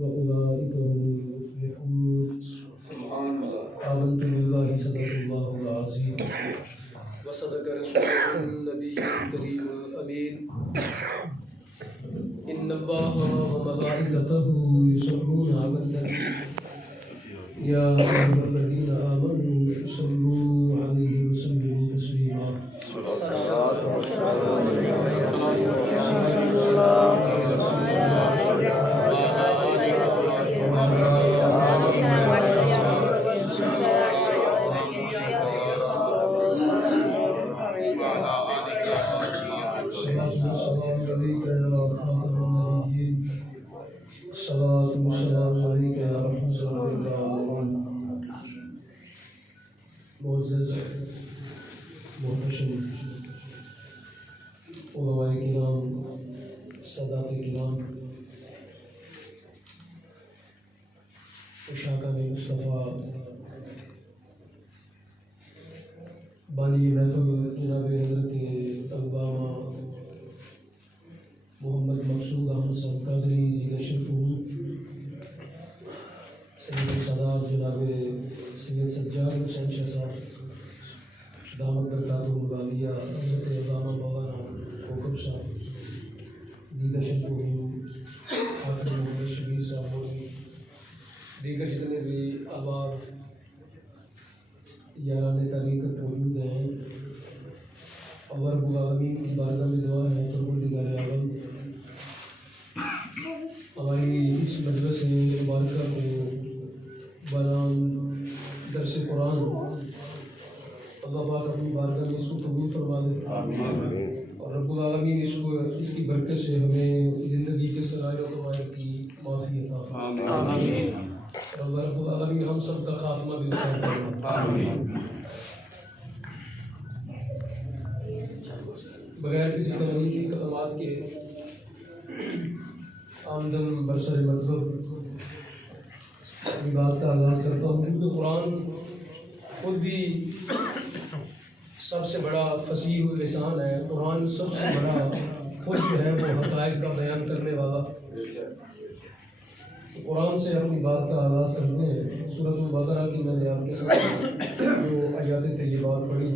وأولئك هم المفلحون. آمنت بالله صدق الله العظيم وصدق رسوله النبي الكريم الأمين. إن الله وملائكته يصلون على النبي يا أيها الذين آمنوا صلوا عليه وسلموا تسليما. معزز محتشم علماء کرام، سادات کرام، عشاقان مصطفیٰ، بانی محفل جناب حضرت علامہ محمد مقصود احمد صاحب قادری زیدہ شرفہ، سید السادات جناب سید سجاد حسین شاہ صاحب دامت برکاتہ العالیہ، حضرت علامہ مولانا کوکب صاحب زیدہ شرفہ، حافظ محمد شبیر صاحب اور دیگر جتنے بھی احباب یاران طریقت موجود ہیں، اور رب العالمین کی بارگاہ میں دعا ہے پروردگار عالم ہماری اس مجلس مبارکہ کو بیان درس قرآن اللہ پاک اپنی بارگاہ میں اس کو قبول فرما دے، اور رب العالمین اس کی برکت سے ہمیں زندگی کے سرائر و قبائل کی معافی عطا فرمائے، اور اللہ رب العالمین ہم سب کا خاتمہ بالخیر فرمائے۔ بغیر کسی تنقیدی کلمات کے آمدن برسر مطلب اپنی بات کا آغاز کرتا ہوں، کیونکہ قرآن خود بھی سب سے بڑا فصیح لسان ہے۔ قرآن سب سے بڑا خود جو ہے وہ حقائق کا بیان کرنے والا۔ قرآن سے اپنی بات کا آغاز کرتے ہیں۔ سورۃ البقرہ کی میں نے آپ کے ساتھ جو آیات طیبات پڑھی،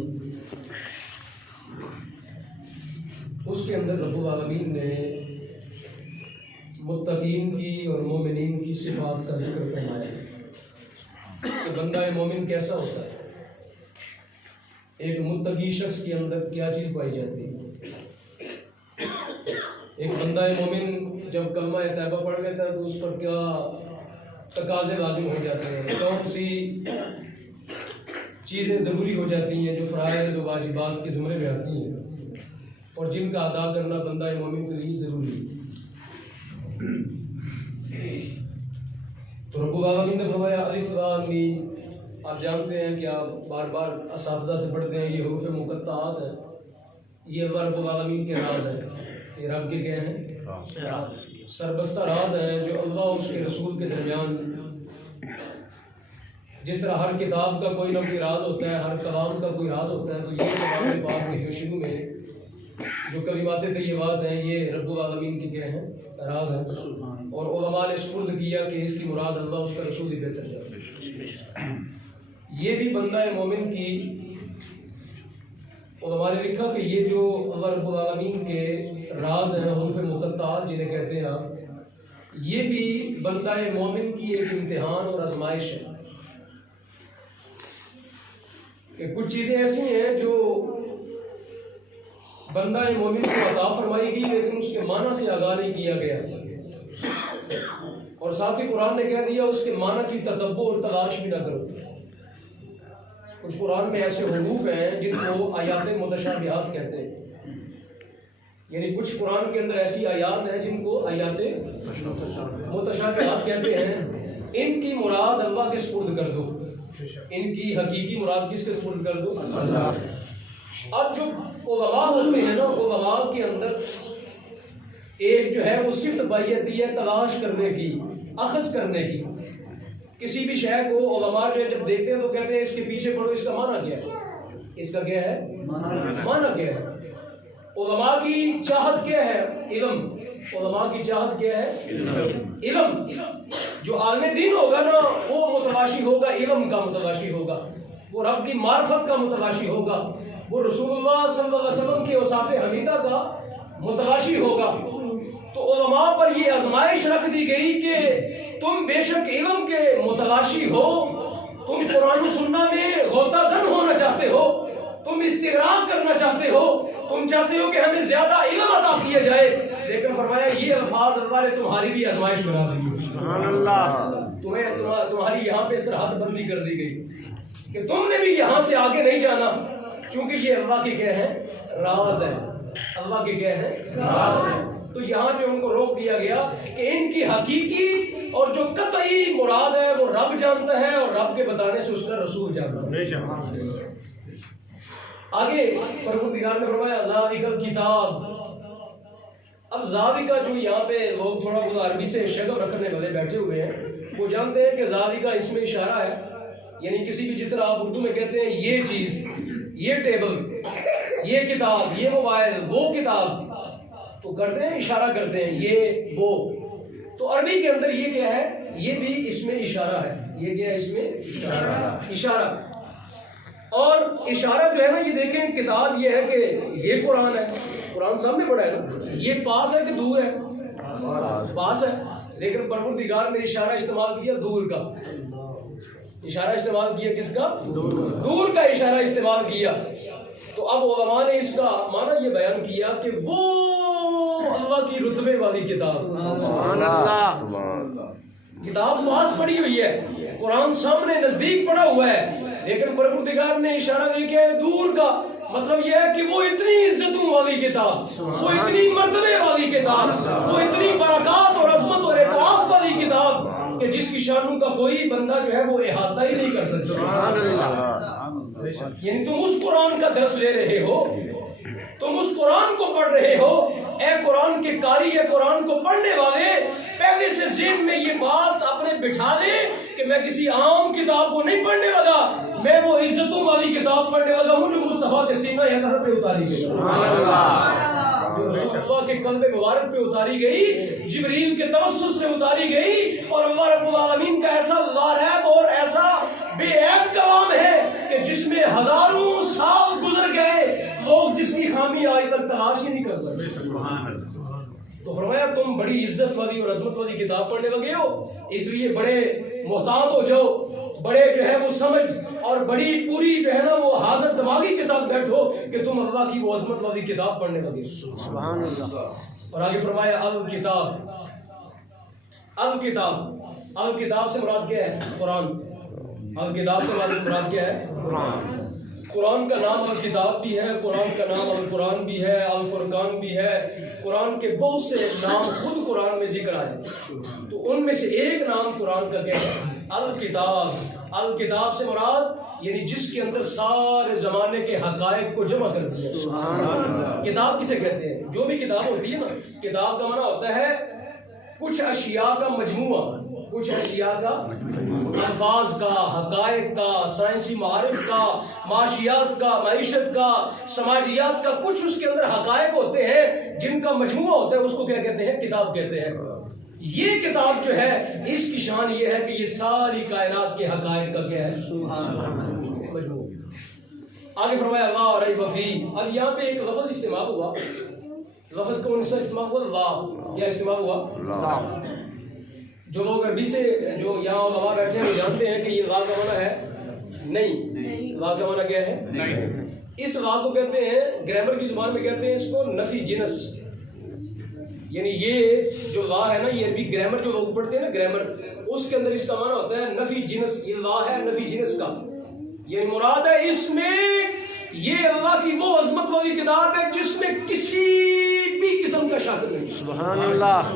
اس کے اندر رب العالمین نے متقین کی اور مومنین کی صفات کا ذکر فرمایا کہ بندہ مومن کیسا ہوتا ہے، ایک متقی شخص کے اندر کیا چیز پائی جاتی ہے۔ ایک بندہ مومن جب کلمہ طیبہ پڑھ لیتا ہے تو اس پر کیا تقاضے لازم ہو جاتے ہیں، کون سی چیزیں ضروری ہو جاتی ہیں جو فرائض و واجبات کے زمرے میں آتی ہیں اور جن کا ادا کرنا بندہ مومن کے لیے ضروری ہے۔ تو رب العالمین نے فرمایا الف لام میم۔ آپ جانتے ہیں کہ آپ بار بار اساتذہ سے پڑھتے ہیں، یہ حروف مقطعات ہیں، یہ اللہ رب العالمین کے راز ہیں۔ یہ رب کے کیا ہیں؟ سربستہ راز ہیں جو اللہ اور اس کے رسول کے درمیان، جس طرح ہر کتاب کا کوئی نہ کوئی راز ہوتا ہے، ہر کلام کا کوئی راز ہوتا ہے، تو یہ کلام پاک کے جو شروع میں جو کلمات طیبات ہیں یہ رب العالمین کی کیا ہیں؟ راز ہیں، اور علماء نے سپرد کیا کہ اس کی مراد اللہ اس کا رسول ہی بہتر جاتا۔ یہ بھی بندہ مومن کی علماء نے لکھا کہ یہ جو اللہ رب العالمین کے راز ہیں، حروف مقطعات جنہیں کہتے ہیں آپ، یہ بھی بندہ مومن کی ایک امتحان اور آزمائش ہے کہ کچھ چیزیں ایسی ہیں جو بندہ مومن کو عطا فرمائی گئی لیکن اس کے معنی سے آگاہ نہیں کیا گیا، اور ساتھ ہی قرآن نے کہہ دیا اس کے معنی کی تتبع اور تلاش بھی نہ کرو۔ کچھ قرآن میں ایسے حروف ہیں جن کو آیات متشابہات کہتے ہیں، یعنی کچھ قرآن کے اندر ایسی آیات ہیں جن کو آیات متشابہات کہتے ہیں۔ ان کی مراد اللہ کے سپرد کر دو، ان کی حقیقی مراد کس کے سپرد کر دو؟ اللہ۔ اب جو علماء ہوتے ہیں نا، علماء کے اندر ایک جو ہے وہ صفت پائی جاتی ہے تلاش کرنے کی، اخذ کرنے کی۔ کسی بھی شے کو علماء جو ہے جب دیکھتے ہیں تو کہتے ہیں اس کے پیچھے پڑھو، اس کا معنی کیا ہے، اس کا کیا ہے معنی کیا ہے۔ علماء کی چاہت کیا ہے؟ علم، علماء کی چاہت کیا ہے؟ علم. جو عالم دین ہوگا نا وہ متلاشی ہوگا علم کا، متلاشی ہوگا، وہ رب کی معرفت کا متلاشی ہوگا، وہ رسول اللہ صلی اللہ علیہ وسلم کے اوصاف حمیدہ کا متلاشی ہوگا. تو علماء پر یہ آزمائش رکھ دی گئی کہ تم بے شک علم کے متلاشی ہو، تم قرآن و سنہ میں غوطہ زن ہونا چاہتے ہو، تم استغراق کرنا چاہتے ہو، تم چاہتے ہو کہ ہمیں زیادہ علم عطا کیا جائے، لیکن فرمایا یہ الفاظ اللہ نے تمہاری بھی آزمائش بنا دی. سبحان اللہ. تمہاری یہاں پہ سرحد بندی کر دی گئی کہ تم نے بھی یہاں سے آگے نہیں جانا، چونکہ یہ اللہ کے کیا ہے؟ راز ہے. اللہ کے کیا ہے؟ راز ہے. تو یہاں پہ ان کو روک دیا گیا کہ ان کی حقیقی اور جو قطعی مراد ہے وہ رب جانتا ہے، اور رب کے بتانے سے اس کا رسول جانتا ہے. آگے پروردگار نے فرمایا ذالک الکتاب. اب ذالک کا جو یہاں پہ لوگ تھوڑا بہت عربی سے شغف رکھنے والے بیٹھے ہوئے ہیں، وہ جانتے ہیں کہ ذالک کا اس میں اشارہ ہے، یعنی کسی بھی، جس طرح آپ اردو میں کہتے ہیں یہ چیز، یہ ٹیبل، یہ کتاب، یہ موبائل، وہ کتاب، تو کرتے ہیں اشارہ کرتے ہیں یہ وہ. تو عربی کے اندر یہ کیا ہے؟ یہ بھی اس میں اشارہ ہے. یہ کیا ہے؟ اس میں اشارہ. اور اشارہ جو ہے نا، یہ دیکھیں کتاب یہ ہے کہ یہ قرآن ہے، قرآن سامنے پڑا ہے نا، یہ پاس ہے کہ دور ہے؟ پاس ہے. لیکن پروردگار نے اشارہ استعمال کیا دور کا. اشارہ استعمال کیا کس کا؟ دور کا اشارہ استعمال کیا. تو اب علماء نے اس کا معنی یہ بیان کیا کہ وہ اللہ کی رتبے والی کتاب. سبحان اللہ. کتاب پاس پڑی ہوئی ہے، قرآن سامنے نزدیک پڑا ہوا ہے، لیکن پروردگار نے اشارہ یہ کیا ہے؟ دور کا. مطلب یہ ہے کہ وہ اتنی عزتوں والی کتاب، وہ اتنی مرتبے والی کتاب، وہ اتنی برکات اور عظمت اور اعتراف والی کتاب کہ جس کی شانوں کا کوئی بندہ جو ہے وہ احاطہ ہی نہیں کر سکتا. یعنی تم اس قرآن کا درس لے رہے ہو، تم اس قرآن کو پڑھ رہے ہو. اے قرآن کے قاری، اے قرآن کو پڑھنے والے، پہلے سے ذہن میں یہ بات اپنے بٹھا لے کہ میں کسی عام کتاب کو نہیں پڑھنے لگا، میں وہ عزتوں والی کتاب پڑھنے لگا ہوں جو مصطفیٰ کے سینہ اطہر پہ اتاری گئی، جو رسول اللہ کے قلب مبارک پہ اتاری گئی، جبریل کے توسط سے اتاری گئی، اور اللہ رب العالمین کا ایسا لاریب اور ایسا بے عیب کلام ہے کہ جس میں ہزاروں سال گزر گئے، لوگ جس کی خامی آج تک تلاش ہی نہیں کر پائے. تو فرمایا تم بڑی عزت والی اور عظمت والی کتاب پڑھنے لگے ہو، اس لیے بڑے محتاط ہو جاؤ، بڑے جو ہے وہ سمجھ اور بڑی پوری جو ہے نا وہ حاضر دماغی کے ساتھ بیٹھو کہ تم اللہ کی وہ عظمت والی کتاب پڑھنے لگے. سبحان اللہ. اور آگے فرمایا الکتاب. الکتاب، الکتاب سے مراد کیا ہے؟ قرآن. الکتاب سے مراد کیا ہے؟ قرآن. قرآن کا نام الکتاب بھی ہے، قرآن کا نام القرآن بھی ہے، الفرقان بھی ہے. قرآن کے بہت سے نام خود قرآن میں ذکر آئے، تو ان میں سے ایک نام قرآن کا کیا ہے؟ الکتاب. الکتاب سے مراد یعنی جس کے اندر سارے زمانے کے حقائق کو جمع کر دیا. کتاب کسے کہتے ہیں؟ جو بھی کتاب ہوتی ہے نا، کتاب کا معنی ہوتا ہے کچھ اشیاء کا مجموعہ، کچھ اشیاء کا، الفاظ کا، حقائق کا، سائنسی معارف کا، معاشیات کا، معیشت کا، سماجیات کا، کچھ اس کے اندر حقائق ہوتے ہیں جن کا مجموعہ ہوتا ہے، اس کو کیا کہتے ہیں؟ کتاب کہتے ہیں. یہ کتاب جو ہے اس کی شان یہ ہے کہ یہ ساری کائنات کے حقائق کا کیا ہے؟ مجموعہ. آگے فرمایا لا ریب فیہ. اب یہاں پہ ایک لفظ استعمال ہوا، لفظ کون سا استعمال ہوا؟ لا. کیا استعمال ہوا؟ جو لوگ عربی سے جو یہاں علماء بیٹھے ہیں وہ جانتے ہیں کہ یہ لا کا معنی ہے نہیں. لا کا معنی کیا ہے؟ نہیں. اس لا کو کہتے ہیں گرامر کی زبان میں کہتے ہیں اس کو نفی جنس. یعنی یہ جو لا ہے نا، یہ عربی گرامر جو لوگ پڑھتے ہیں نا گرامر، اس کے اندر اس کا معنی ہوتا ہے نفی جنس. یہ لا ہے نفی جنس کا، یعنی مراد ہے اس میں یہ اللہ کی وہ عظمت والی کتاب ہے جس میں کسی بھی قسم کا شک نہیں. سبحان اللہ.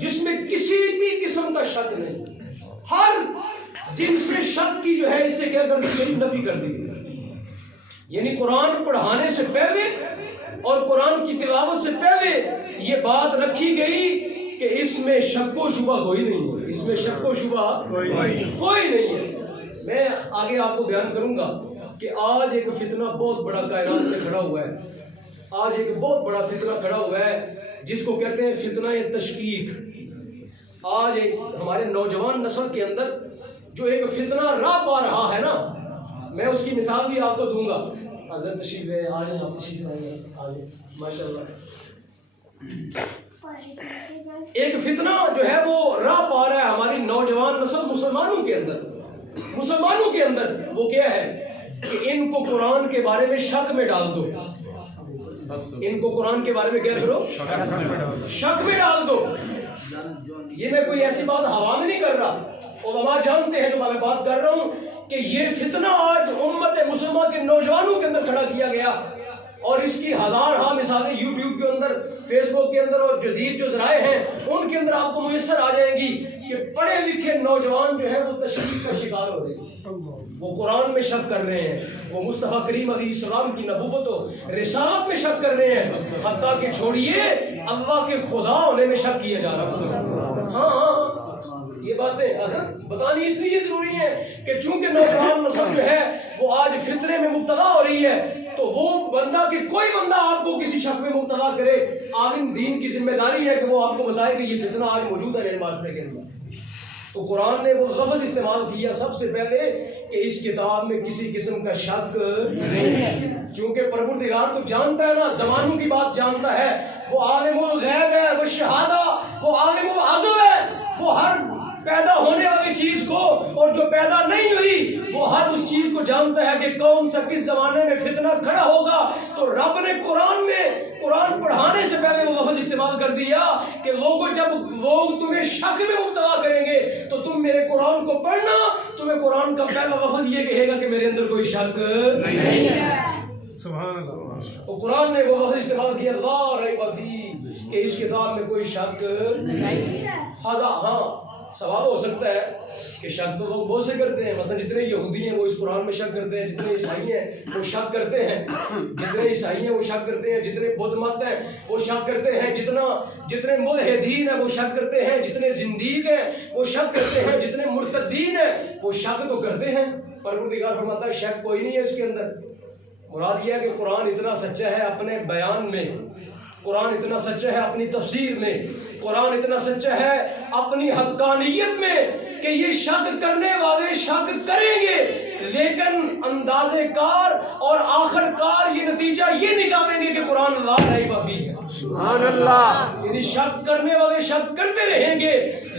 جس میں کسی بھی قسم کا شک نہیں. ہر جن سے شک کی جو ہے اس سے کیا کر دی؟ نفی کر دی. یعنی قرآن پڑھانے سے پہلے اور قرآن کی تلاوت سے پہلے یہ بات رکھی گئی کہ اس میں شک و شبہ کوئی نہیں ہے. اس میں شک و شبہ کوئی نہیں ہے. میں آگے آپ کو بیان کروں گا کہ آج ایک فتنہ بہت بڑا کائنات میں کھڑا ہوا ہے. آج ایک بہت بڑا فتنہ کھڑا ہوا ہے جس کو کہتے ہیں فتنہ تشکیک. آج ایک ہمارے نوجوان نسل کے اندر جو ایک فتنہ راہ پا رہا ہے نا، میں اس کی مثال بھی آپ کو دوں گا. حضرت تشریف ہے، آ جائیں آپ تشریف لائیں، آ جائیں ماشاء اللہ. ایک فتنہ جو ہے وہ راہ پا رہا ہے ہماری نوجوان نسل مسلمانوں کے اندر. مسلمانوں کے اندر وہ کیا ہے کہ ان کو قرآن کے بارے میں شک میں ڈال دو. ان کو قرآن کے بارے میں کیا کرو؟ شک میں ڈال دو. یہ میں کوئی ایسی بات ہوا میں نہیں کر رہا، علماء جانتے ہیں جو میں بات کر رہا ہوں کہ یہ فتنہ آج امت مسلمہ کے نوجوانوں کے اندر کھڑا کیا گیا، اور اس کی ہزارہا مثالیں یوٹیوب کے اندر، فیس بک کے اندر اور جدید جو ذرائع ہیں ان کے اندر آپ کو میسر آ جائیں گی کہ پڑھے لکھے نوجوان جو ہے وہ تشریف کا شکار ہو رہے ہیں. وہ قرآن میں شک کر رہے ہیں، وہ مصطفیٰ کریم علیہ السلام کی نبوت و رسالت میں شک کر رہے ہیں، حتیٰ کہ چھوڑیے اللہ کے خدا ہونے میں شک کیا جا رہا ہے. ہاں یہ باتیں بتانی اس لیے ضروری ہے کہ چونکہ نوجوان نسل جو ہے وہ آج فتنے میں مبتلا ہو رہی ہے، تو وہ بندہ کہ کوئی بندہ آپ کو کسی شک میں مبتلا کرے، عالم دین کی ذمہ داری ہے کہ وہ آپ کو بتائے کہ یہ فتنہ آج موجود ہے میرے معاشرے کے اندر. تو قرآن نے وہ لفظ استعمال کیا سب سے پہلے کہ اس کتاب میں کسی قسم کا شک نہیں ہے، چونکہ پروردگار تو جانتا ہے نا، زمانوں کی بات جانتا ہے. وہ عالم الغیب ہے، وہ شہادہ، وہ عالم العظم ہے. وہ ہر پیدا ہونے والی چیز کو اور جو پیدا نہیں ہوئی وہ ہر اس چیز کو جانتا ہے کہ کون سا کس زمانے میں فتنہ کھڑا ہوگا. تو رب نے قرآن میں قرآن پڑھانے سے پہلے وہ لفظ استعمال کر دیا کہ لوگوں جب لوگ تمہیں شک میں مبتلا کریں گے تو تم میرے قرآن کو پڑھنا، تمہیں قرآن کا پہلا لفظ یہ کہے گا کہ میرے اندر کوئی شک نہیں ہے. سبحان اللہ. تو قرآن نے وہ لفظ استعمال کیا لا ریب فیہ کہ اس کتاب میں کوئی شک نہیں ہے. ہاں سوال ہو سکتا ہے کہ شک تو لوگ بہت سے کرتے ہیں، مثلا جتنے یہودی ہیں وہ اس قرآن میں شک کرتے ہیں، جتنے عیسائی ہیں وہ شک کرتے ہیں، جتنے عیسائی ہیں وہ شک کرتے ہیں، جتنے بدھ مت ہیں وہ شک کرتے ہیں، جتنے ملحدین ہیں وہ شک کرتے ہیں، جتنے زندیق ہیں وہ شک کرتے ہیں، جتنے مرتدین ہیں وہ شک تو کرتے ہیں. پروردگار فرماتا ہے شک کوئی نہیں ہے اس کے اندر. مراد یہ ہے کہ قرآن اتنا سچا ہے اپنے بیان میں، قرآن اتنا سچا ہے اپنی تفسیر میں، قرآن اتنا سچا ہے اپنی حقانیت میں کہ یہ شک کرنے والے شک کریں گے، لیکن انداز کار اور آخر کار یہ نتیجہ یہ نکالیں گے کہ قرآن لا ریب فیہ ہے. سبحان اللہ. یعنی شک کرنے والے شک کرتے رہیں گے،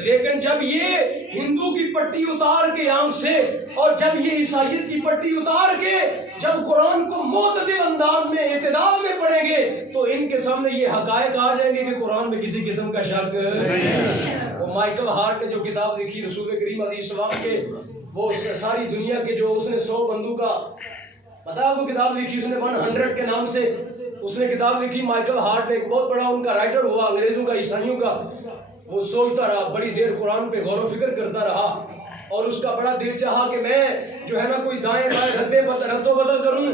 لیکن جب یہ ہندو کی پٹی اتار کے آنکھ سے اور جب یہ عیسائیت کی پٹی اتار کے جب قرآن کو معتدل انداز میں اعتدال میں پڑھیں گے تو ان کے سامنے یہ حقائق آ جائیں گے کہ قرآن میں کسی قسم کا شک نہیں. وہ مائیکل ہارٹ نے جو کتاب لکھی رسول کریم علیہ السلام کے، وہ ساری دنیا کے جو اس نے 100 بندوں کا پتا آپ کو کتاب لکھی، اس نے 100 کے نام سے اس نے کتاب لکھی. مائیکل ہارٹ نے ایک بہت بڑا ان کا رائٹر ہوا انگریزوں کا، عیسائیوں کا. وہ سوچتا رہا بڑی دیر قرآن پہ غور و فکر کرتا رہا اور اس کا بڑا دل چاہا کہ میں جو ہے نا کوئی دائیں بائیں رد و بدل کروں،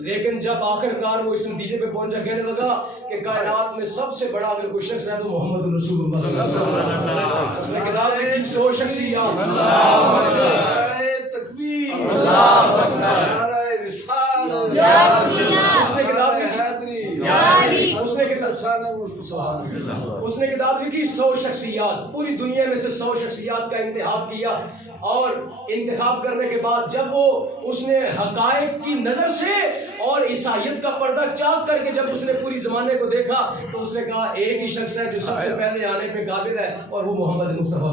لیکن جب آخر کار وہ اس نتیجے پہ پہنچا کہنے لگا کہ کائنات میں سب سے بڑا اگر کوئی شخص ہے تو محمد رسول اللہ صلی اللہ علیہ وسلم. اس نے کتاب لکھی 100 شخصیات. تکبیر، اللہ اکبر، اس نے کتاب لکھی اس نے کتاب لکھی 100 شخصیات. پوری دنیا میں سے 100 شخصیات کا انتخاب کیا، اور انتخاب کرنے کے بعد جب وہ اس نے حقائق کی نظر سے اور عیسائیت کا پردہ چاک کر کے جب اس نے پوری زمانے کو دیکھا تو اس نے کہا ایک ہی شخص ہے جو سب سے پہلے آنے پہ قابل ہے اور وہ محمد مصطفیٰ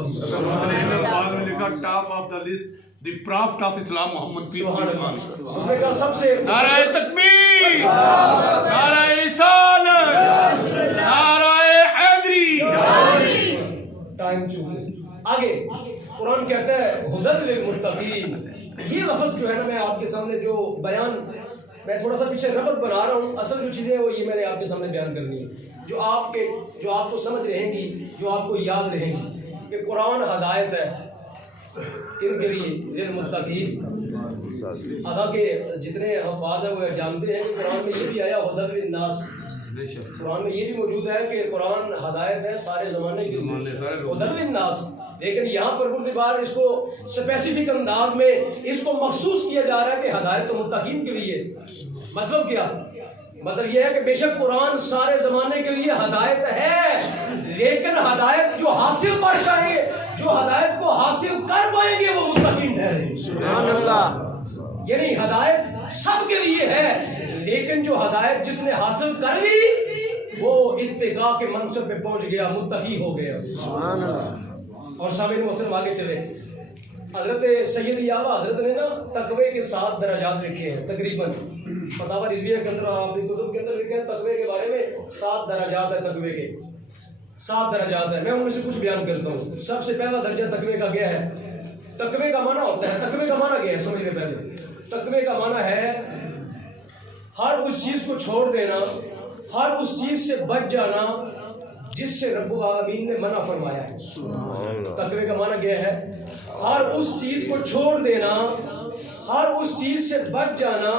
the prophet of Islam Muhammad peace be upon him. اس نے کہا سب سے نعرہ تکبیر، نعرہ رسالت، نعرہ حیدری. ٹائم آگے قرآن کہتا ہے ہدی للمتقین. یہ لفظ جو ہے نا میں آپ کے سامنے جو بیان، میں تھوڑا سا پیچھے ربط بنا رہا ہوں، اصل جو چیزیں وہ یہ میں نے آپ کے سامنے بیان کرنی ہے جو آپ کو سمجھ رہیں گی، جو آپ کو یاد رہیں گی کہ قرآن ہدایت ہے ان کے لیے للمتقین. حالانکہ جتنے حفاظ ہیں وہ جانتے ہیں کہ قرآن میں یہ بھی آیا ہدی للناس، قرآن میں یہ بھی موجود ہے کہ قرآن ہدایت ہے سارے زمانے کے لیے، ہدی للناس. لیکن یہاں پر پروردگار اس کو اسپیسیفک انداز میں اس کو مخصوص کیا جا رہا ہے کہ ہدایت تو متقین کے لیے. مطلب کیا؟ مطلب یہ ہے کہ بے شک قرآن سارے زمانے کے لیے ہدایت ہے، لیکن ہدایت جو حاصل پر کریں، جو ہدایت کو حاصل کر پائیں گے وہ متقین ٹھہریں. سبحان اللہ. یعنی ہدایت سب کے لیے ہے، لیکن جو ہدایت جس نے حاصل کر لی وہ اتقاء کے منصب پہ پہنچ گیا، متقی ہو گیا. سبحان اللہ. اور سامعین محترم آگے چلے. حضرت سید اعلیٰ حضرت نے نا تقوی کے 7 درجات لکھے ہیں تقریباً. فتاوی رضویہ کے اندر آپ کی کتب کے اندر لکھے ہیں تقوی کے بارے میں 7 درجات ہیں. تقوی کے 7 درجات ہیں. میں ان میں سے کچھ بیان کرتا ہوں. سب سے پہلا درجہ تقوی کا کیا ہے؟ تقوی کا معنی ہوتا ہے، تقوی کا معنی کیا ہے سمجھنے پہلے. تقوی کا معنی ہے ہر اس چیز کو چھوڑ دینا، ہر اس چیز سے بچ جانا جس سے رب العالمین نے منع فرمایا ہے. تقوی کا معنی کیا ہے؟ ہر اس چیز کو چھوڑ دینا، ہر اس چیز سے بچ جانا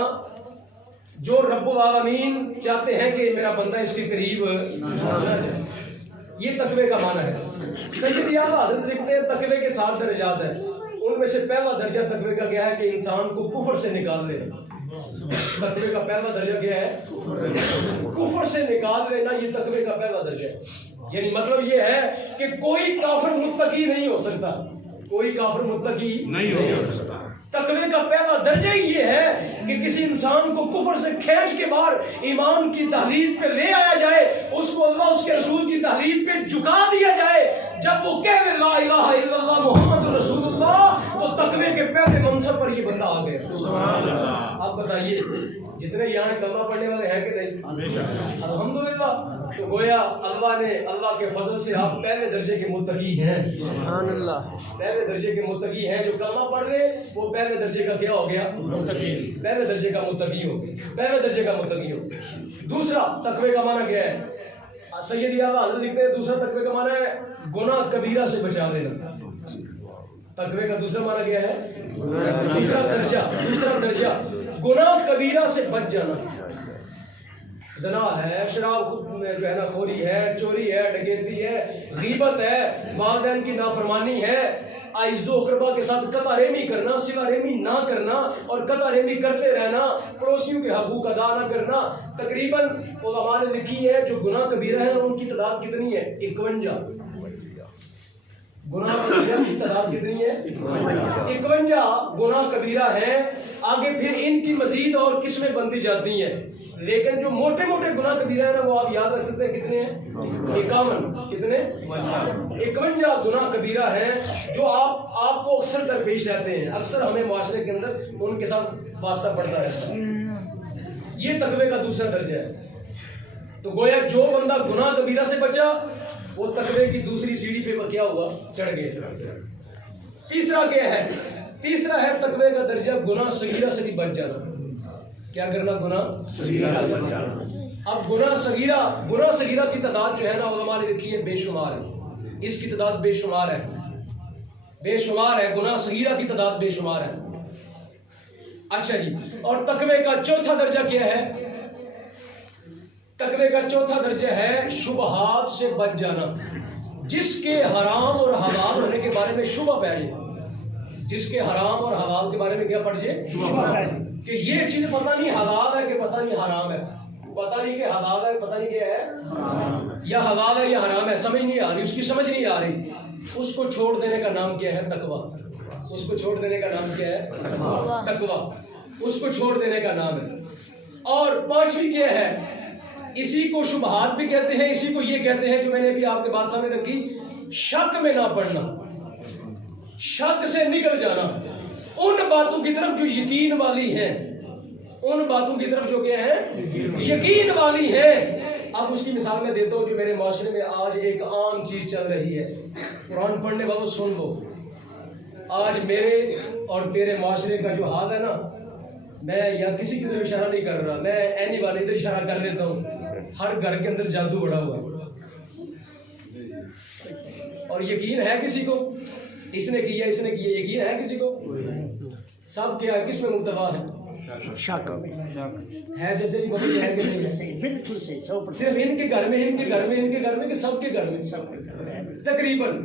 جو رب العالمین چاہتے ہیں کہ میرا بندہ اس کے قریب نہ جائے. یہ تقوی کا معنی ہے. سید اعلیٰ حضرت لکھتے ہیں تقوی کے 7 درجات ہیں. ان میں سے پہلا درجہ تقوی کا کیا ہے کہ انسان کو کفر سے نکال لینا. تقوی کا پہلا درجہ کیا ہے؟ کفر سے نکال لینا. یہ تقوی کا پہلا درجہ ہے. یعنی مطلب یہ ہے کہ کوئی کافر متقی نہیں ہو سکتا، کوئی کافر متقی نہیں ہو سکتا. تقوی کا پہلا درجہ ہی یہ ہے کہ کسی انسان کو کفر سے کھینچ کے باہر ایمان کی تحلیل پہ لے آیا جائے، اس کو اللہ اس کے رسول کی تحلیل پہ جھکا دیا جائے. جب وہ کہہ دے لا الہ الا اللہ محمد رسول اللہ تو تقوی کے پہلے منصب پر یہ بندہ آ گیا. سبحان اللہ. آپ بتائیے جتنے یہاں کلمہ پڑھنے والے ہیں کہ نہیں؟ الحمدللہ. تو گویا اللہ نے اللہ کے فضل سے آپ پہلے درجے کے متقی ہیں. سبحان اللہ. پہلے درجے کے متقی ہیں. جو کلمہ پڑھ رہے وہ پہلے درجے کا کیا ہو گیا؟ متقی. پہلے درجے کا متقی ہو گیا. پہلے درجے کا متقی ہو گیا. دوسرا تقوی کا معنی کیا ہے؟ سید اعلیٰ حضرت لکھتے ہیں دوسرا تقوی کا معنی ہے گناہ کبیرہ سے بچا لینا. تقوی کا دوسرا معنی کیا ہے؟ دوسرا درجہ گناہ کبیرہ سے بچ جانا. زنا ہے، شراب جو ہے نا خوری ہے، چوری ہے، ڈکیتی ہے، غیبت ہے، والدین کی نافرمانی ہے، اعز و اقربا کے ساتھ قطع رحمی کرنا، صلہ رحمی نہ کرنا اور قطع رحمی کرتے رہنا، پڑوسیوں کے حقوق ادا نہ کرنا. تقریباً علماء نے لکھی ہے جو گناہ کبیرہ ہے ان کی تعداد کتنی ہے؟ 51. گناہ کبیرہ کی تعداد کتنی ہے؟ 51 گناہ کبیرہ ہیں. آگے پھر ان کی مزید اور قسمیں بنتی جاتی ہیں، لیکن جو موٹے موٹے گناہ کبیرہ ہیں نا وہ آپ یاد رکھ سکتے ہیں کتنے ہیں؟ 51. کتنے؟ 51 گناہ کبیرہ ہیں جو آپ کو اکثر درپیش رہتے ہیں. اکثر ہمیں معاشرے کے اندر ان کے ساتھ واسطہ پڑتا رہتا ہے. یہ تقوی کا دوسرا درجہ ہے. تو گویا جو بندہ گناہ کبیرہ سے بچا وہ تقوی کی دوسری سیڑھی پہ کیا ہوا؟ چڑھ گیا. تیسرا کیا ہے؟ تیسرا ہے تقوی کا درجہ گناہ صغیرہ سے بھی بچ جانا. کیا کرنا؟ گناہ صغیرہ سے بچ جانا. اب گناہ صغیرہ کی تعداد جو ہے نا علماء نے لکھی ہے بے شمار ہے. اس کی تعداد بے شمار ہے، بے شمار ہے. گناہ صغیرہ کی تعداد بے شمار ہے. اچھا جی. اور تقوی کا چوتھا درجہ کیا ہے؟ تقوی کا چوتھا درجہ ہے شبہات سے بچ جانا. جس کے حرام اور حلال ہونے کے بارے میں شبہ پڑ جائے، جس کے حرام اور حلال کے بارے میں کیا پڑ جائے؟ شبہ کہ یہ چیز پتہ نہیں حلال ہے کہ پتہ نہیں حرام ہے، پتہ نہیں کہ حلال ہے پتہ نہیں کیا ہے، یا حلال ہے یا حرام ہے، سمجھ نہیں آ رہی، اس کی سمجھ نہیں آ رہی. اس کو چھوڑ دینے کا نام کیا ہے؟ تقویٰ. اس کو چھوڑ دینے کا نام کیا ہے؟ تقویٰ. اس کو چھوڑ دینے کا نام ہے. اور پانچویں کیا ہے؟ اسی کو شبہات بھی کہتے ہیں، اسی کو یہ کہتے ہیں جو میں نے ابھی آپ کے بات سامنے رکھی، شک میں نہ پڑنا، شک سے نکل جانا. ان باتوں کی طرف جو یقین والی ہیں، ان باتوں کی طرف جو کیا ہے؟ یقین والی ہیں. اب اس کی مثال میں دیتا ہوں جو میرے معاشرے میں آج ایک عام چیز چل رہی ہے. قرآن پڑھنے والوں سن لو. آج میرے اور تیرے معاشرے کا جو حال ہے نا، میں یا کسی کی طرف اشارہ نہیں کر رہا، میں اینی والے ادھر اشارہ کر لیتا ہوں. ہر گھر کے اندر جادو بڑا ہوا ہے اور یقین ہے کسی کو اس نے کیا یقین ہے کسی کو؟ سب کیا ہے؟ کس میں مبتلا ہے؟ شک ہے. جلسے بڑی ہے کہ نہیں ہے؟ بالکل صحیح. صرف ان کے گھر میں کہ سب کے گھر میں تقریباً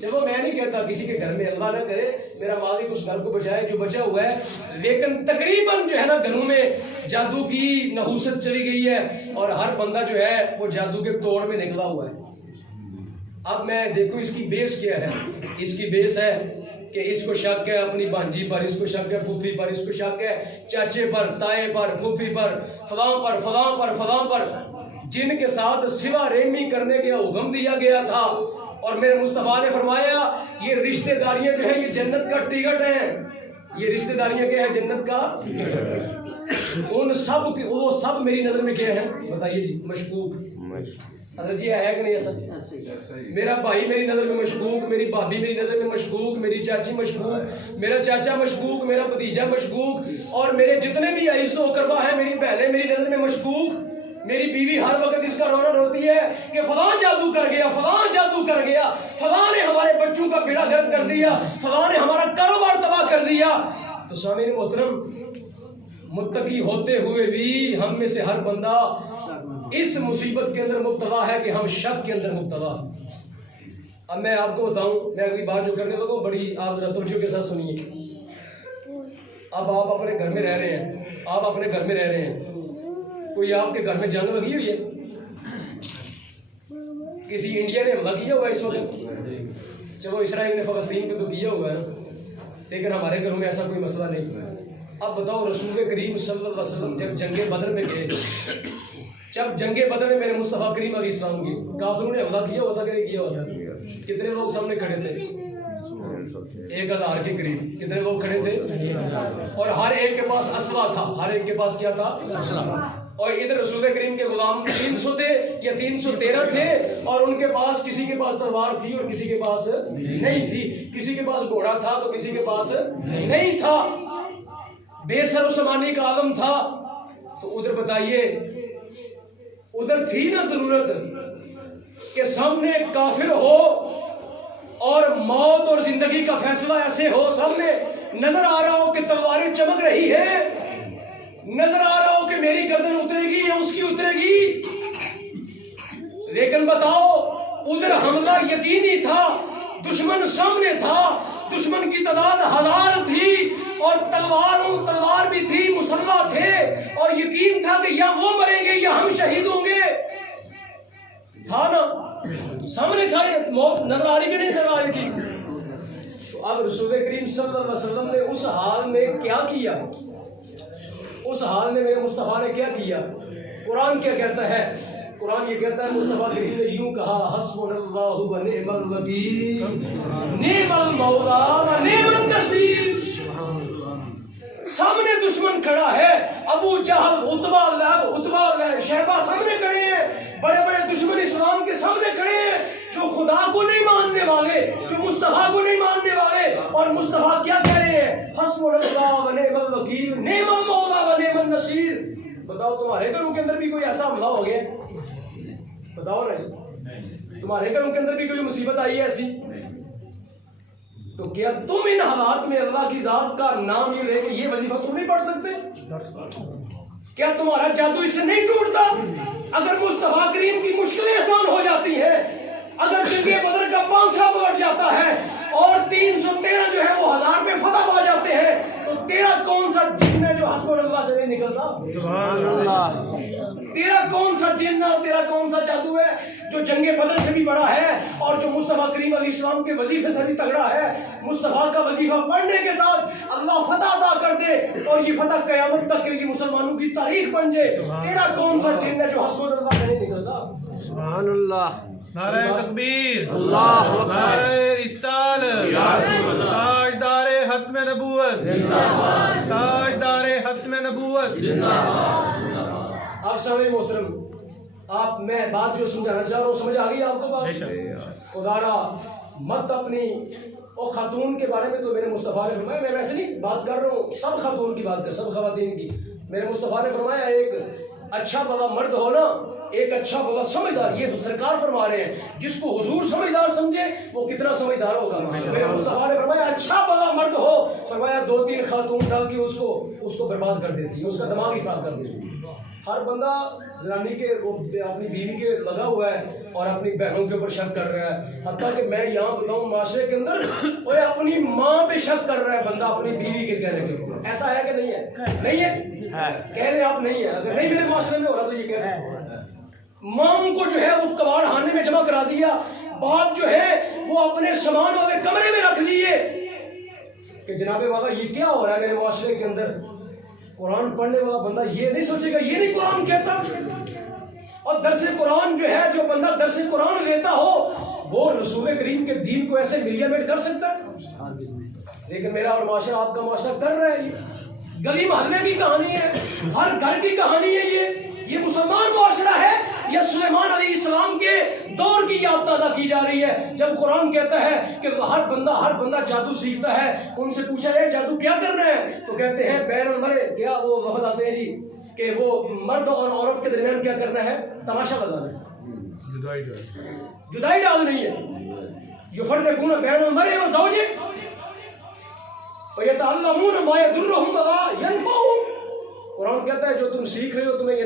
چلو میں نہیں کہتا کسی کے گھر میں اللہ نہ کرے میرا مالک اس گھر کو بچائے جو بچا ہوا ہے، لیکن تقریباً جو ہے نا گھروں میں جادو کی نحوست چلی گئی ہے اور ہر بندہ جو ہے وہ جادو کے توڑ میں نکلا ہوا ہے۔ اب میں دیکھوں اس کی بیس کیا ہے، اس کی بیس ہے کہ اس کو شک ہے اپنی بھانجی پر، اس کو شک ہے پھوپھی پر، اس کو شک ہے چاچے پر، تائے پر، پھوپھی پر، فلاں پر، فلاں پر، فلاں پر، جن کے ساتھ سوا رحمی کرنے کا حکم دیا گیا تھا۔ اور میرے مصطفیٰ نے فرمایا یہ رشتہ داریاں جو ہیں یہ جنت کا ٹکٹ ہیں، یہ رشتہ داریاں کیا ہے؟ جنت کا ان سب کی وہ سب میری نظر میں کیا ہے؟ بتائیے جی، مشکوک۔ حضرت جی ہے کہ نہیں ایسا؟ میرا بھائی میری نظر میں مشکوک، میری بھابھی میری نظر میں مشکوک، میری چاچی مشکوک، میرا چاچا مشکوک، میرا بھتیجا مشکوک، اور میرے جتنے بھی عزیز و اقربا ہیں، میری بہنیں میری نظر میں مشکوک۔ میری بیوی ہر وقت اس کا رونا روتی ہے کہ فلاں جادو کر گیا، فلاں جادو کر گیا، فلاں نے ہمارے بچوں کا بیڑا گرد کر دیا، فلاں نے ہمارا کاروبار تباہ کر دیا۔ تو سامعین محترم، متقی ہوتے ہوئے بھی ہم میں سے ہر بندہ اس مصیبت کے اندر مبتلا ہے کہ ہم شک کے اندر مبتلا۔ اب میں آپ کو بتاؤں، میں اگلی بات جو کرنے لگا بڑی آپ ذرا توجہ کے ساتھ سنیے۔ اب آپ اپنے گھر میں رہ رہے ہیں، آپ اپنے گھر میں رہ رہے ہیں، کوئی آپ کے گھر میں جنگ لگی ہوئی ہے، کسی انڈیا نے حملہ کیا ہوا اس وقت، چلو اسرائیل نے فلسطین پہ تو کیا ہوا ہے، لیکن ہمارے گھروں میں ایسا کوئی مسئلہ نہیں۔ اب بتاؤ رسول کریم صلی اللہ علیہ وسلم جب جنگ بدر میں گئے، جب جنگ بدر میں میرے مصطفیٰ کریم علیہ السلام کی کافروں نے حملہ کیا ہوا تھا کہ نہیں کیا ہوا تھا؟ کتنے لوگ سامنے کھڑے تھے؟ 1000 کے قریب۔ کتنے لوگ کھڑے تھے؟ اور ہر ایک کے پاس اسلحہ تھا، ہر ایک کے پاس کیا تھا؟ اسلحہ۔ اور ادھر رسول کریم کے غلام 300 تھے یا 313 تھے، اور ان کے پاس کسی کے پاس تلوار تھی اور کسی کے پاس نہیں تھی، کسی کے پاس گھوڑا تھا تو کسی کے پاس نہیں تھا، بے سر و سامانی کا عالم تھا۔ تو ادھر بتائیے، ادھر تھی نا ضرورت کہ سامنے کافر ہو اور موت اور زندگی کا فیصلہ ایسے ہو، سامنے نظر آ رہا ہو کہ تلواریں چمک رہی ہے، نظر آ رہا ہو کہ میری گردن اترے گی یا اس کی اترے گی، لیکن بتاؤ ادھر حملہ یقینی تھا، دشمن سامنے تھا، دشمن کی تعداد 1000 تھی اور تلوار بھی تھی، مسلح تھے، اور یقین تھا کہ یا وہ مریں گے یا ہم شہید ہوں گے، تھا نا سامنے تھا، موت نظر آ رہی کہ نہیں نظر آ رہی تھی؟ تو اب رسول کریم صلی اللہ علیہ وسلم نے اس حال میں کیا کیا؟ اس حال میں میرے مصطفیٰ نے کیا کیا؟ قرآن کیا کہتا ہے؟ قرآن یہ کہتا ہے مصطفیٰ کریم نے یوں کہا حسبنا اللہ و نعم الوکیل نعم المولا و نعم النصیر۔ سامنے دشمن کھڑا ہے، ابو جہل، عتبہ، شیبہ سامنے کھڑے ہیں، بڑے بڑے دشمن اسلام کے سامنے کھڑے ہیں، جو خدا کو نہیں ماننے والے، جو مصطفیٰ کو نہیں ماننے والے، اور مصطفیٰ کیا کہہ رہے ہیں؟ حسبنا اللہ و نعم الوکیل نعم المولا و نعم النصیر۔ بتاؤ تمہارے گھروں کے اندر بھی کوئی ایسا حملہ ہو گیا؟ بتاؤ نا جی، تمہارے گھروں کے اندر بھی کوئی مصیبت آئی ہے ایسی؟ تو کیا تم ان حالات میں اللہ کی ذات کا نام یہ لے کہ یہ وظیفہ تم نہیں پڑھ سکتے؟ کیا تمہارا جادو اس سے نہیں ٹوٹتا؟ اگر مصطفیٰ کریم کی مشکلیں آسان ہو جاتی ہیں، اگر جنگ بدر کا پانچا بڑھ جاتا ہے اور 313 جو ہے وہ 1000 پہ فتح پا جاتے ہیں، تو تیرا کون سا جن ہے جو حسب اللہ سے نہیں نکلتا؟ سبحان اللہ۔ تیرا کون سا جن اور تیرا کون سا جادو ہے جو جنگ بدر سے بھی بڑا ہے اور جو مصطفیٰ کریم علیہ السلام کے وظیفے سے بھی تگڑا ہے؟ مصطفیٰ کا وظیفہ پڑھنے کے ساتھ اللہ فتح عطا کر دے اور یہ فتح قیامت تک کے لیے مسلمانوں کی تاریخ بن جائے۔ تیرا کون سا جن ہے جو حسب اللہ سے نہیں نکلتا؟ سبحان اللہ۔ نعرہ تکبیر، اللہ اکبر، نعرہ رسالت، تاجدار ختم نبوت، تاجدار ختم نبوت۔ آپ سامعین محترم، آپ میں بات جو سمجھانا چاہ رہا ہوں سمجھ آ گئی آپ کو بات؟ خدا را مت اپنی اور خاتون کے بارے میں تو میرے مصطفیٰ نے فرمایا، میں ویسے نہیں بات کر رہا ہوں، سب خاتون کی بات کر، سب خواتین کی۔ میرے مصطفیٰ نے فرمایا ایک اچھا بڑا مرد ہو نا، ایک اچھا بڑا سمجھدار، یہ سرکار فرما رہے ہیں، جس کو حضور سمجھدار سمجھے وہ کتنا سمجھدار ہوگا۔ میرے مصطفیٰ نے فرمایا اچھا بڑا مرد ہو، فرمایا 2-3 خاتون ڈال کے اس کو برباد کر دیتی ہے، اس کا دماغ ہی خراب کر دیتی ہے۔ ہر بندہ زنانی کے اپنی بیوی کے لگا ہوا ہے اور اپنی بہنوں کے اوپر شک کر رہا ہے. حتیٰ کہ میں یہاں بتاؤں معاشرے کے اندر وہ اپنی ماں پہ شک کر رہا ہے بندہ اپنی بیوی کے کہنے پہ. ایسا ہے کہ نہیں ہے؟ نہیں ہے؟ کہہ دیں آپ نہیں ہے. اگر نہیں میرے معاشرے میں ہو رہا تو یہ کہہ دیں. ماں کو جو ہے وہ کباڑ خانے میں جمع کرا دیا, باپ جو ہے وہ اپنے سامان والے کمرے میں رکھ دیے کہ جناب والا یہ کیا ہو رہا ہے میرے معاشرے کے اندر. قرآن پڑھنے والا بندہ یہ نہیں سوچے گا یہ نہیں قرآن کہتا. اور درس قرآن جو ہے, جو بندہ درس قرآن لیتا ہو وہ رسول کریم کے دین کو ایسے ملیامیٹ کر سکتا ہے؟ لیکن میرا اور معاشرہ آپ کا معاشرہ کر رہا ہے. یہ گلی محلے کی کہانی ہے, ہر گھر کی کہانی ہے. یہ مسلمان معاشرہ ہے یا سلیمان علیہ السلام کے دور کی یاد تازہ کی جا رہی ہے جب قرآن کہتا ہے کہ ہر بندہ جادو سیکھتا ہے. ان سے پوچھا جائے جادو کیا کرنا ہے تو کہتے ہیں بین المرء, کیا وہ لفظ آتے ہیں جی کہ وہ مرد اور عورت کے درمیان کیا کرنا ہے, تماشا لگانا ہے, جدائی ڈالنی ہے. یفرقون بین المرء وزوجہ ویتعلمون ما یضرهم ولا ینفعهم. قرآن کہتا ہے جو تم سیکھ رہے ہو تمہیں یہ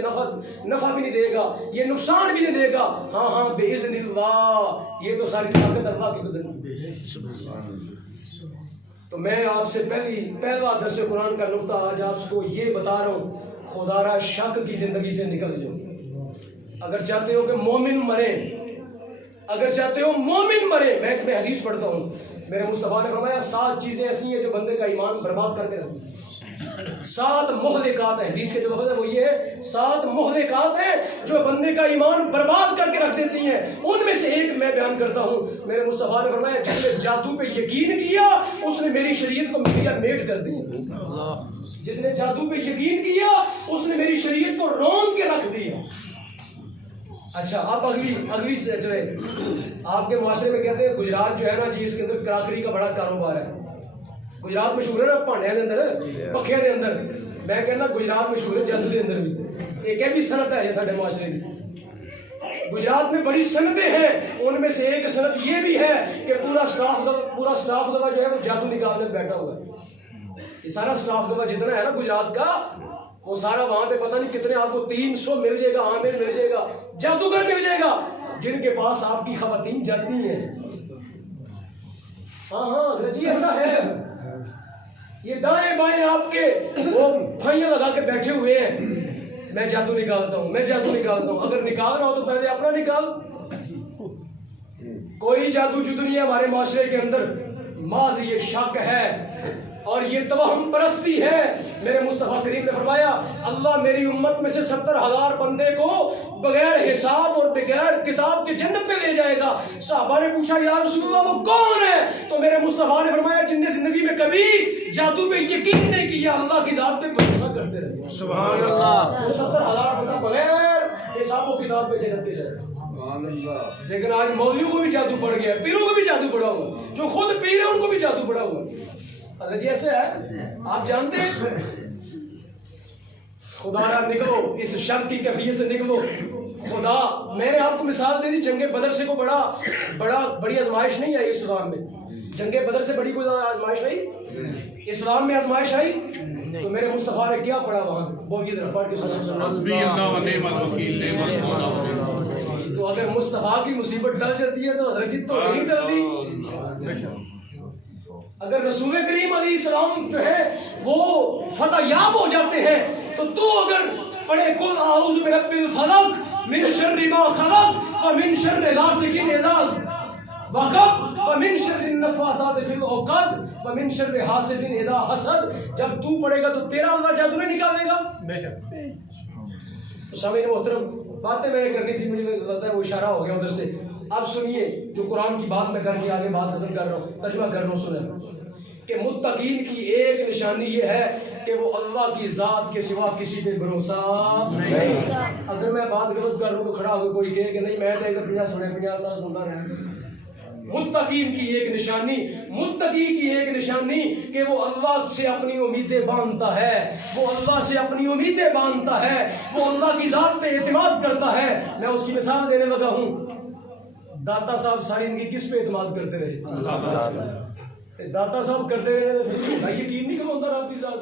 نفع بھی نہیں دے گا, یہ نقصان بھی نہیں دے گا. ہاں باذن اللہ, یہ تو ساری طاقت اللہ کی قدرت. تو میں آپ سے پہلا درس قرآن کا نقطہ آج آپ کو یہ بتا رہا ہوں, خدا را شک کی زندگی سے نکل جاؤ. اگر چاہتے ہو کہ مومن مرے, اگر چاہتے ہو مومن مرے, میں حدیث پڑھتا ہوں, میرے مصطفیٰ نے فرمایا 7 چیزیں ایسی ہیں جو بندے کا ایمان برباد کر کے رکھتی ہیں. 7 مہلکات ہیں, حدیث کے جو لفظ ہے وہ یہ ہے 7 مہلکات ہیں جو بندے کا ایمان برباد کر کے رکھ دیتی ہیں. ان میں سے ایک میں بیان کرتا ہوں. میرے مصطفیٰ نے فرمایا جس نے جادو پہ یقین کیا اس نے میری شریعت کو ملیا میٹ کر دیا. جس نے جادو پہ یقین کیا اس نے میری شریعت کو روند کے رکھ دیا. اچھا اب اگلی جو ہے آپ کے معاشرے میں کہتے ہیں گجرات جو ہے نا جی اس کے اندر کراکری کا بڑا کاروبار ہے. گجرات مشہور ہے نا پانڈیا کے اندر, پکھے کے اندر. میں کہنا گجرات مشہور ہے جادو کے اندر بھی. ایک بھی صنعت ہے یہ سارے معاشرے کی. گجرات میں بڑی صنعتیں ہیں, ان میں سے ایک صنعت یہ بھی ہے کہ پورا سٹاف لگا جو ہے وہ جادو نکالنے بیٹھا ہوا ہے. یہ سارا سٹاف لگا جتنا ہے نا گجرات کا وہ سارا وہاں پہ پتہ نہیں کتنے آپ کو 300 مل جائے گا, عامر مل جائے گا, جادوگر مل جائے گا جن کے پاس آپ کی خواتین جاتی ہیں. ہاں جی ایسا ہے. یہ دائیں بائیں آپ کے وہ پھائیاں لگا کے بیٹھے ہوئے ہیں, میں جادو نکالتا ہوں, میں جادو نکالتا ہوں. اگر نکالنا ہو تو پہلے اپنا نکال. کوئی جادو جدو نہیں ہے ہمارے معاشرے کے اندر. محض یہ شک ہے اور یہ توہم پرستی ہے. میرے مصطفیٰ کریم نے فرمایا اللہ میری امت میں سے 70,000 بندے کو بغیر حساب اور بغیر کتاب کے جنت میں لے جائے گا. صحابہ نے پوچھا یا رسول اللہ وہ کون ہے؟ تو میرے مصطفیٰ نے فرمایا جن نے زندگی میں کبھی جادو پہ یقین نہیں کیا, اللہ کی ذات پہ بھروسہ کرتے رہے. سبحان اللہ. وہ 70,000 بندہ بغیر حساب و کتاب پہ جنت میں جائے. لیکن آج مولویوں کو بھی جادو پڑ گیا, پیروں کو بھی جادو پڑا ہوا, جو خود پیر ہیں ان کو بھی جادو پڑا ہوا. جی ایسے ہے آپ جانتے ہیں. خدا را نکلو اس شک کی کیفیت سے نکلو. خدا میں نے آپ کو مثال دے دی, جنگ بدر سے کو بڑی آزمائش نہیں آئی اسلام میں. جنگ بدر سے بڑی کوئی آزمائش آئی اسلام میں؟ آزمائش آئی تو میرے مصطفیٰ نے کیا پڑھا وہاں وہ یہ پڑھ کے تو اگر مصطفیٰ کی مصیبت ٹل جاتی ہے تو حضرت تو نہیں ٹلتی. اگر رسول کریم علیہ السلام جو ہے وہ فتح یاب ہو جاتے ہیں تو اگر پڑھے قل اعوذ برب الفلق من شر ما خلق ومن شر غاسق اذا وقب ومن شر النفاثات فی العقد ومن شر حاسد اذا حسد, جب تو پڑھے گا تو تیرا اللہ جادو نہیں نکالے گا. بے شک. سامعین محترم باتیں میں نے کرنی تھی, مجھے لگتا ہے وہ اشارہ ہو گیا ادھر سے. اب سنیے جو قرآن کی بات میں کر کے آگے بات ختم کر رہا ہوں, ترجمہ کر رہا ہوں. سنیں کہ متقین کی ایک نشانی یہ ہے کہ وہ اللہ کی ذات کے سوا کسی پہ بھروسہ نہیں. اگر میں بات غلط کر رہا ہوں تو کھڑا ہو کوئی کہے کہ نہیں میں تو ادھر 50 سال سنتا رہا. متقین کی ایک نشانی, متقی کی ایک نشانی کہ وہ اللہ سے اپنی امیدیں باندھتا ہے, وہ اللہ سے اپنی امیدیں باندھتا ہے, وہ اللہ کی ذات پہ اعتماد کرتا ہے. میں اس کی مثال دینے لگا ہوں. داتا صاحب ساری زندگی کس پہ اعتماد کرتے رہے؟ داتا صاحب کرتے رہے تو پھر یقین نہیں کہ وہ اندر آتی ذات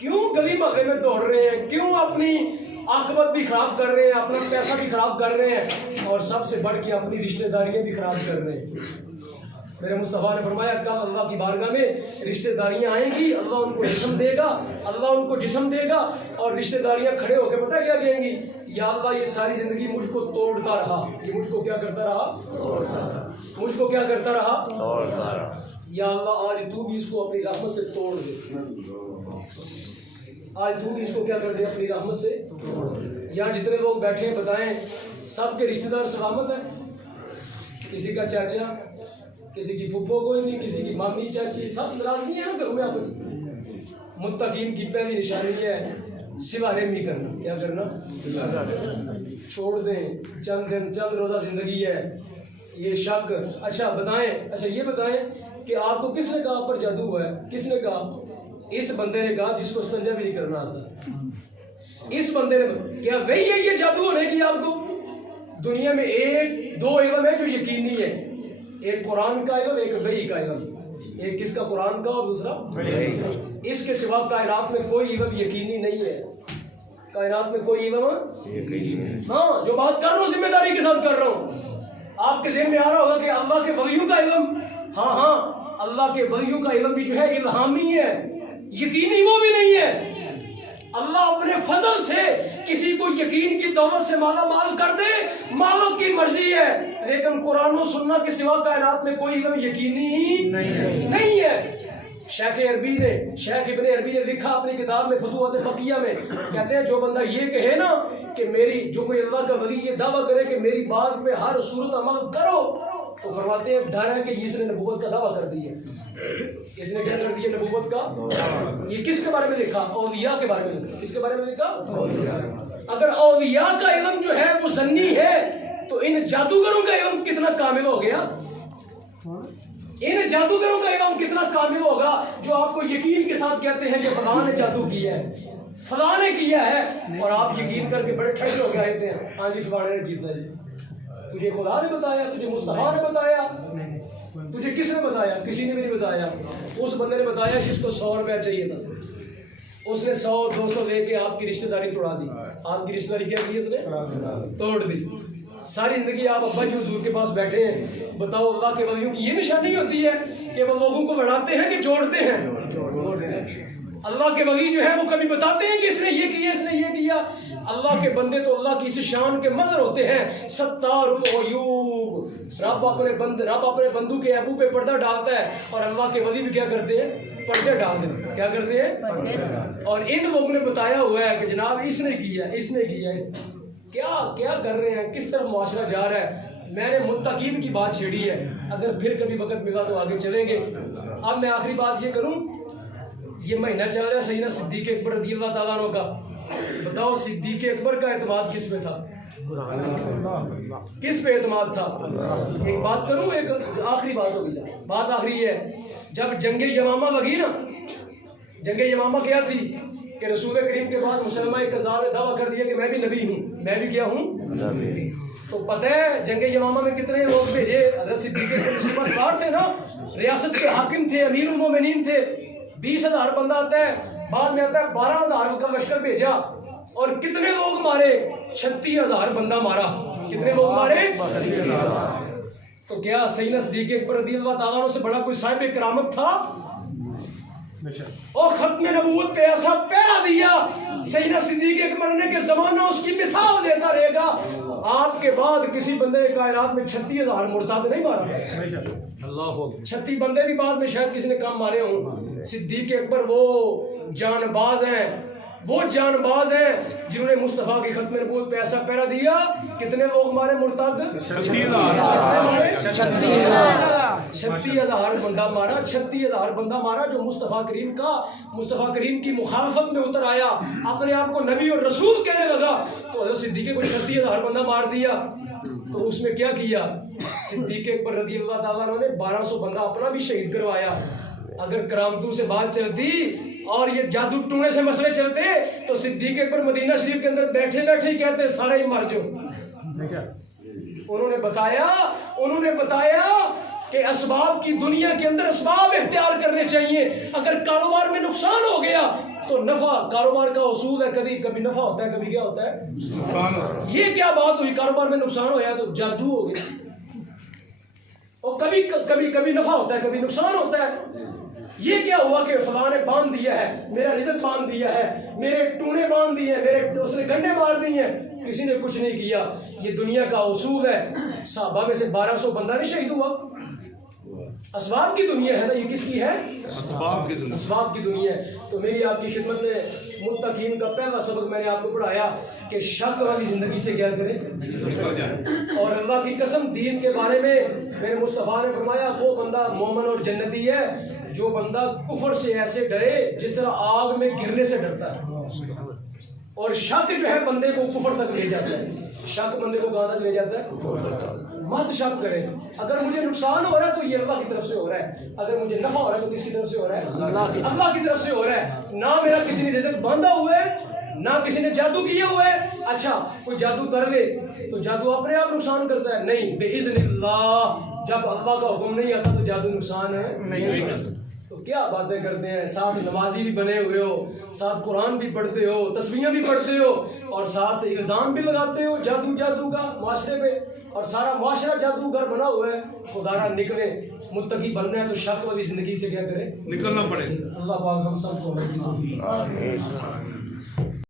کیوں گلی محلے میں دوڑ رہے ہیں, کیوں اپنی عاقبت بھی خراب کر رہے ہیں, اپنا پیسہ بھی خراب کر رہے ہیں, اور سب سے بڑھ کے اپنی رشتہ داریاں بھی خراب کر رہے ہیں. میرے مصطفیٰ نے فرمایا کل اللہ کی بارگاہ میں رشتہ داریاں آئیں گی, اللہ ان کو جسم دے گا, اللہ ان کو جسم دے گا, اور رشتہ داریاں کھڑے ہو کے پتہ کیا کہیں گی, یا اللہ یہ ساری زندگی مجھ کو توڑتا رہا, یہ مجھ کو کیا کرتا رہا, مجھ کو کیا کرتا رہا, یا اللہ آج تو بھی اس کو اپنی رحمت سے توڑ دے, آج تو بھی اس کو کیا کر دے, اپنی رحمت سے. یہاں جتنے لوگ بیٹھے ہیں بتائیں سب کے رشتہ دار سلامت ہیں؟ کسی کا چاچا, کسی کی پھپھو کوئی نہیں, کسی کی مامی چاچی, سب ناراض نہیں ہے نا گھروں میں آپ. متقین کی پہلی نشانی ہے سوا رحمی کرنا. کیا کرنا؟ چھوڑ دیں, چند دن چند روزہ زندگی ہے, یہ شک. اچھا بتائیں, اچھا یہ بتائیں کہ آپ کو کس نے کہا آپ پر جادو ہوا ہے؟ کس نے کہا؟ اس بندے نے کہا جس کو استنجا بھی نہیں کرنا آتا. اس بندے نے, کیا وہی ہے یہ جادو ہونے کی آپ کو؟ دنیا میں ایک دو علم ہے جو یقینی ہے, ایک قرآن کا علم, ایک وحی کا علم. ایک کس کا؟ قرآن کا, اور دوسرا اس کے سوا کائنات میں کوئی علم یقینی نہیں ہے. کائنات میں کوئی علم, ہاں جو بات کر رہا ہوں ذمہ داری کے ساتھ کر رہا ہوں. آپ کے ذہن میں آ رہا ہوگا کہ اللہ کے ولیوں کا علم, ہاں ہاں اللہ کے ولیوں کا علم بھی جو ہے الہامی ہے, یقینی وہ بھی نہیں ہے. اللہ اپنے فضل سے کسی کو یقین کی دولت سے مالا مال کر دے, مالک کی مرضی ہے, لیکن قرآن و سنت کے سوا کائنات میں کوئی علم یقینی نہیں ہے. شیخ عربی نے, شیخ ابن عربی نے لکھا اپنی کتاب میں فتوحات فقیہ میں, کہتے ہیں جو بندہ یہ کہے نا کہ میری, جو کوئی اللہ کا ولی یہ دعویٰ کرے کہ میری بات پہ ہر صورت عمل کرو, تو فرماتے ہیں ڈر ہے کہ اس نے نبوت کا دعویٰ کر دی ہے. اس نے کیا کر دیا نبوت کا؟ یہ کس کے بارے میں لکھا؟ اولیاء کے بارے میں لکھا. کس کے بارے میں لکھا؟ اگر اولیاء کا علم جو ہے وہ ظنی ہے تو ان جادوگروں کا علم کتنا کامل ہو گیا, ان جادوگروں کا علم کتنا کامل ہوگا جو آپ کو یقین کے ساتھ کہتے ہیں کہ فلاں نے جادو کیا ہے, فلاں نے کیا ہے, اور آپ یقین کر کے بڑے ٹھنڈے ہو کے آتے ہیں, ہاں جی فلاں نے کیا جی. تجھے خدا نے بتایا, تجھے مصطفیٰ نے بتایا, تجھے کس نے بتایا؟ کسی نے بھی نہیں بتایا. اس بندے نے بتایا جس کو 100 روپیہ چاہیے تھا, اس نے 100-200 لے کے آپ کی رشتہ داری توڑا دی. آپ کی رشتہ داری کیا کی اس نے؟ توڑ دی. ساری زندگی آپ ابا جی حضور کے پاس بیٹھے ہیں. بتاؤ اللہ کے ولیوں کی یہ نشانی ہوتی ہے کہ وہ لوگوں کو بڑھاتے ہیں کہ جوڑتے ہیں؟ اللہ کے ولی جو ہے وہ کبھی بتاتے ہیں کہ اس نے یہ کیا, اس نے یہ کیا. اللہ کے بندے تو اللہ کی اس شان کے مظہر ہوتے ہیں, ستار العیوب. رب اپنے بندوں کے عیبوں پہ پردہ ڈالتا ہے, اور اللہ کے ولی بھی کیا کرتے ہیں؟ پردے ڈال دیں. کیا کرتے ہیں؟ اور ان لوگوں نے بتایا ہوا ہے کہ جناب اس نے کیا, اس نے کیا. کیا کر رہے ہیں, کس طرف معاشرہ جا رہا ہے. میں نے متقین کی بات چھیڑی ہے, اگر پھر کبھی وقت ملا تو آگے چلیں گے. اب میں آخری بات یہ کروں, یہ مہینہ چل رہا ہے سیدنا صدیق اکبر رضی اللہ تعالیٰ عنہ کا. بتاؤ صدیق اکبر کا اعتماد کس پہ تھا؟ کس پہ اعتماد تھا؟ ایک بات کروں, ایک آخری بات ہوگی. بات آخری ہے, جب جنگ یمامہ لگی نا, جنگ یمامہ کیا تھی کہ رسول کریم کے بعد مسلمہ کذاب نے دعویٰ کر دیا کہ میں بھی نبی ہوں, میں بھی کیا ہوں. تو پتہ ہے جنگ یمامہ میں کتنے لوگ بھیجے؟ حضرت صدیق اکبر سوار تھے نا, ریاست کے حاکم تھے, امیر المومنین تھے. 20,000 بندہ آتا ہے, بعد میں آتا ہے 12,000 کا لشکر بھیجا, اور کتنے لوگ مارے؟ 36,000 بندہ مارا. کتنے لوگ مارے؟ تو کیا سیدنا صدیق اکبر رضی اللہ تعالیٰ عنہ سے بڑا کوئی صاحب کرامت تھا؟ اور ختم نبوت پہ ایسا پہرا دیا سیدنا صدیق اکبر نے کہ زمانہ اس کی مثال دیتا رہے گا. آپ کے بعد کسی بندے نے کائنات میں 36,000 مرتد نہیں مارا. 36 بندے بھی بعد میں شاید کسی نے کم مارے ہوں. صدیق اکبر وہ جان باز ہیں, وہ جان باز ہیں جنہوں نے مصطفیٰ کی ختم نبوت پہ ایسا پہرا دیا. کتنے لوگ مارے مرتد؟ 36,000 بندہ مارا. 36,000 بندہ مارا جو مصطفیٰ کریم کی مخالفت میں اتر آیا, اپنے آپ کو نبی اور رسول کہنے لگا. تو حضرت صدیق کو 36,000 بندہ مار دیا. تو اس میں کیا کیا صدیق اکبر رضی اللہ تعالیٰ عنہ نے 1,200 بندہ اپنا بھی شہید کروایا. اگر کرامتوں سے بات چلتی اور یہ جادو ٹونے سے مسئلے چلتے تو صدیق اکبر مدینہ شریف کے اندر بیٹھے بیٹھے ہی کہتے سارے ہی مر جاؤ. انہوں نے بتایا کہ اسباب کی دنیا کے اندر اسباب اختیار کرنے چاہیے. اگر کاروبار میں نقصان ہو گیا تو نفع کاروبار کا اصول ہے، کبھی نفع ہوتا ہے، کبھی کیا ہوتا ہے؟ یہ کیا بات ہوئی، کاروبار میں نقصان ہوا تو جادو ہو گیا؟ اور کبھی نفع ہوتا ہے، کبھی نقصان ہوتا ہے۔ یہ کیا ہوا کہ فلاں نے باندھ دیا ہے، میرا رزق باندھ دیا ہے، میرے ٹونے باندھ دیے ہیں، اس نے گنڈے مار دیے ہیں، کسی نے کچھ نہیں کیا۔ یہ دنیا کا اصول ہے۔ صحابہ میں سے 1200 بندہ نہیں شہید ہوا۔ اسباب کی دنیا ہے نا، یہ کس کی ہے؟ اسباب کی دنیا ہے۔ تو میری آپ کی خدمت میں متقین کا پہلا سبق میں نے آپ کو پڑھایا کہ شک والی زندگی سے کیا کریں، اور اللہ کی قسم دین کے بارے میں میرے مصطفیٰ نے فرمایا وہ بندہ مومن اور جنتی ہے جو بندہ کفر سے ایسے ڈرے جس طرح آگ میں گرنے سے ڈرتا ہے۔ اور شک جو ہے بندے کو کفر تک لے جاتا ہے۔ شک بندے کو کہاں تک لے جاتا ہے؟ مت شک کرے، اگر مجھے نقصان ہو رہا ہے تو یہ اللہ کی طرف سے ہو رہا ہے، اگر مجھے نفع ہو رہا ہے تو کس کی طرف سے ہو رہا ہے؟ اللہ کی طرف سے ہو رہا ہے۔ نہ میرا کسی نے رزق باندھا ہوا ہے، نہ کسی نے جادو کیا ہوا ہے۔ اچھا کوئی جادو کر دے تو جادو اپنے آپ نقصان کرتا ہے؟ نہیں، بِإِذْنِ اللَّهِ، جب اللہ کا حکم نہیں آتا تو جادو نقصان نہیں کرتا۔ تو کیا باتیں کرتے ہیں، ساتھ نمازی بھی بنے ہوئے ہو، ساتھ قرآن بھی پڑھتے ہو، تسبیحاں بھی پڑھتے ہو، اور ساتھ الزام بھی لگاتے ہو جادو کا معاشرے پہ، اور سارا معاشرہ جادوگر بنا ہوا ہے۔ خدا را نکلے، متقی بننا ہے تو شک والی زندگی سے کیا کریں، نکلنا پڑے گا۔ اللہ پاک ہم سب کو